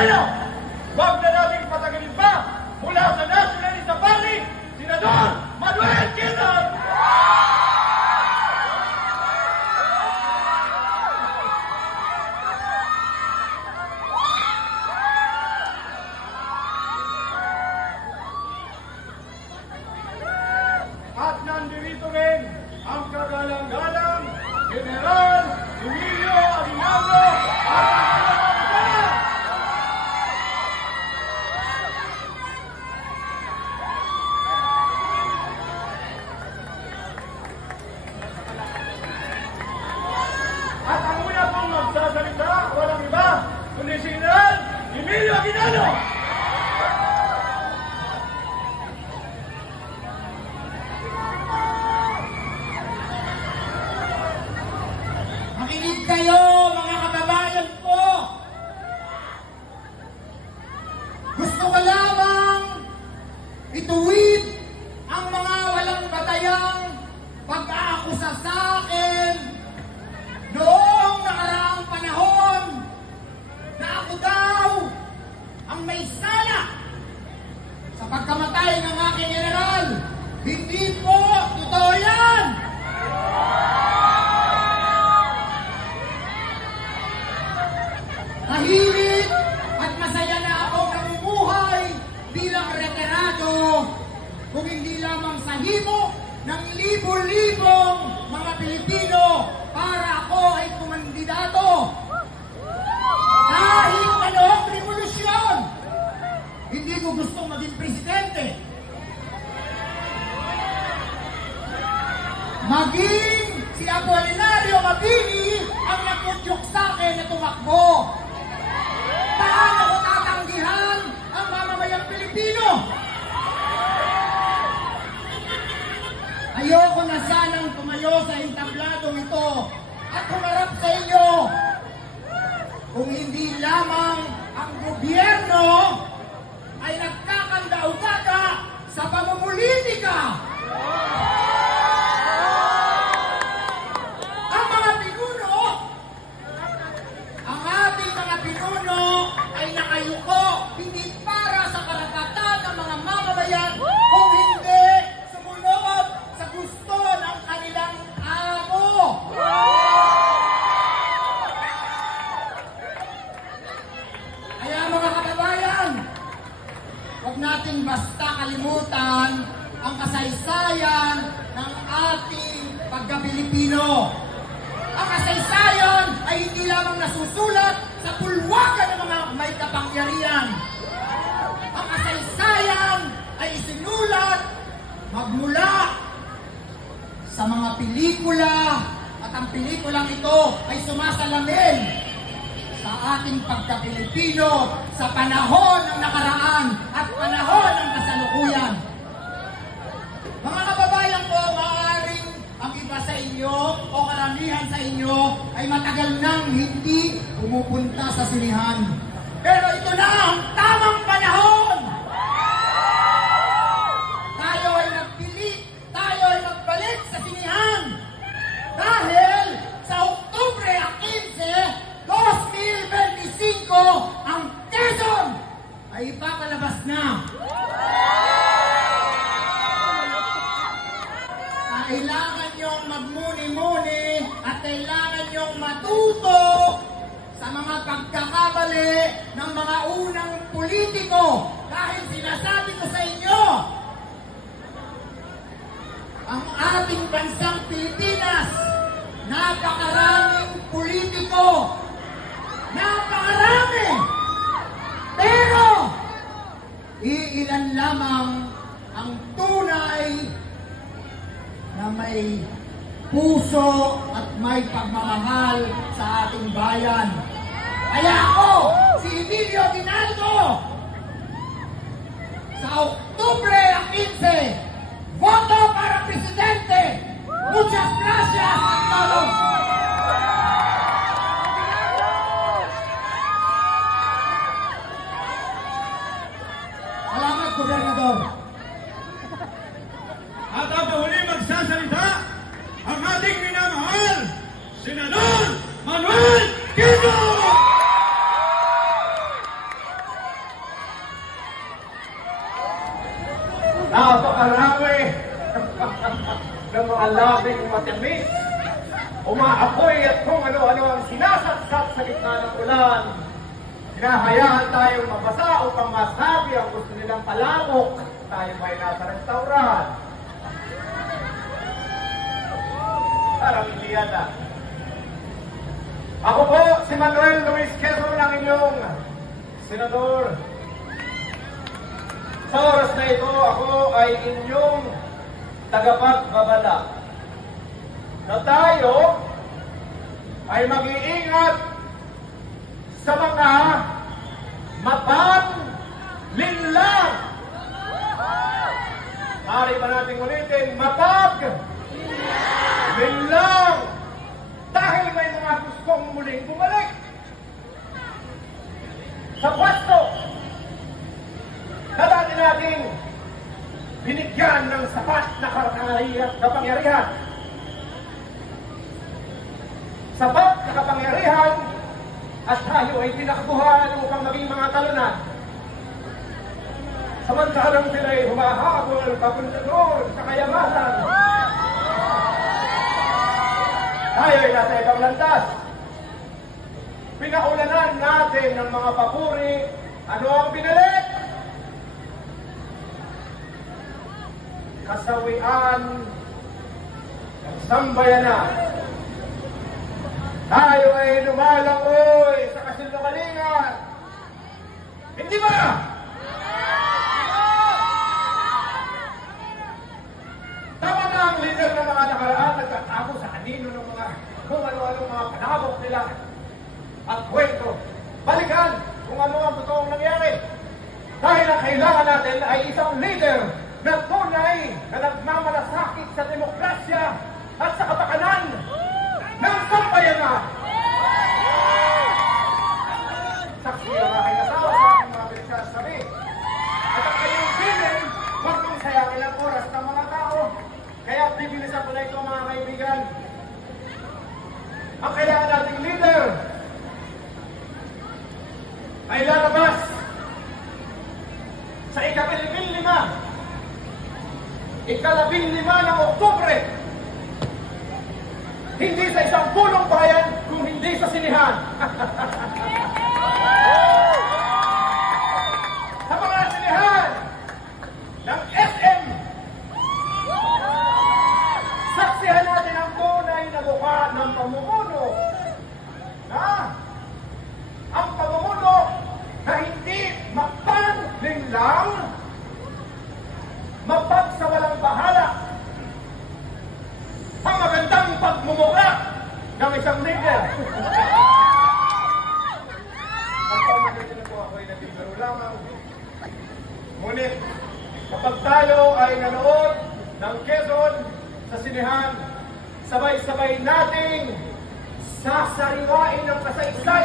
Aguinaldo! Huwag na nating patagalin pa mula sa Nationalista Party, Senador Manuel Quezon! At nandirito rin ang kagalang-galang General Emilio Aguinaldo at ang una pong magsasalita, walang iba, kundi si General Emilio Aguinaldo! Makinig kayo, mga kababayan ko! Gusto ko lamang ituwid ang mga walang batayang pag-aakusa sa akin noong nakaraang panahon na ako daw ang may sala sa pagkamatay ng aking general. Hindi po totoo yan! Tahimik at masaya na ako namumuhay bilang retirado kung hindi lamang sa himo ng libo-libong mga Pilipino para ako ay kumandidato. Kahit anong revolusyon, hindi ko gustong maging presidente. Maging si Apolinario Mabini ang nagputyok sa akin na tumakbo. Paano ko tatanggihan ang mamamayang Pilipino? Ayoko na sanang tumayo sa entabladong ito at humarap sa inyo. Kung hindi lamang ang gobyerno ay nagkakandaugaga sa pamumulitika. Ay nakayuko, hindi para sa karapatan ng mga mamamayan kung hindi sumunod sa gusto ng kanilang amo. Kaya mga kababayan, huwag natin basta kalimutan ang kasaysayan ng ating pagka-Pilipino. Ang kasaysayan ay hindi lamang nasusulat sa pulwagan ng mga may kapangyarihan. Ang kasaysayan ay isinulat magmula sa mga pelikula at ang pelikulang ito ay sumasalamin sa ating pagka-Pilipino sa panahon ng nakaraan at panahon ng kasalukuyan. Mga kababayan ko, maaaring ang iba sa inyo o karamihan sa inyo ay matagal nang hindi pumupunta sa sinihan. Pero ito na ang tamang panahon! Tayo ay nagpili, tayo ay magbalik sa sinihan. Dahil sa Oktubre 15, 2025, ang Quezon ay ipapalabas na. Kailangan niyong magmuni-muni at kailangan niyong matuto sa mga pagkakamali ng mga unang politiko. Dahil sinasabi ko sa inyo, ang ating bansang Pilipinas, napakaraming politiko. Napakarami! Pero, iilan lamang ang tunay na may puso at may pagmamahal sa ating bayan. Kaya ako, si Emilio Aguinaldo, sa Oktubre 15, voto para presidente. Muchas gracias a todos. Salamat, Gobernador. At ang huli magsasalita, ang ating minamahal, Senador Manuel Quezon! ng mga labing matamis, umaapoy at kung ano-ano ang sinasaksak sa gitna ng ulan. Hinahayaan tayong mabasa upang masabi ang gusto nilang palamok. Tayo ba'y nasa restaurant? Parang hindi yata. Ako po, si Manuel Luis Quezon, ang inyong senador. Sa oras na ito, ako ay inyong tagapagbabala na tayo ay mag-iingat sa mga mapaglinlang. Maaari ba natin ulitin? Mapaglinlang. Dahil may mga gustong muling bumalik sa pwesto na dati nating binigyan ng sapat na kapangyarihan. Sapat na kapangyarihan at tayo ay tinakbuhan upang maging mga talunan. Samantalang sila ay humahabol papunta doon sa kayamanan. Tayo ay nasa ibang landas. Pinaulanan natin ng mga papuri. Ano ang binalik? Kasawian ng sambayanan. Tayo ay lumalangoy sa kasinungalingan. Hindi ba? Tama na ang leader ng mga nakaraan nagtatago sa kanino ng mga kung ano-ano mga panabok nila at kwento. Balikan kung ano ang totoong nangyari. Dahil ang kailangan natin ay isang leader na tunay na nagmamalasakit sa demokrasya at sa kapakanan ng sambayanan. Saksi ang aking asawa sa aking mga pinagsasabi. At ang kanyang bilin, huwag mong sayangin ang oras ng mga tao. Kaya bibilisan ko na ito mga kaibigan. Ang kailangan nating leader ay lalabas sa ikalabing-lima ng Oktubre. Hindi sa isang pulong bayan, kung hindi sa sinihan. Sa mga sinihan ng SM, saksihan natin ang tunay na mukha ng pamumuno. Ang pamumuno na hindi mapanglinlang, mapagsawalang bahala. Ang magandang pagmumukha ng isang leader. Ang pamagitan na po ako ay nagbibiro lamang. Ngunit, kapag tayo ay nanood ng Quezon sa sinihan, sabay-sabay nating sasariwain ang kasaysayan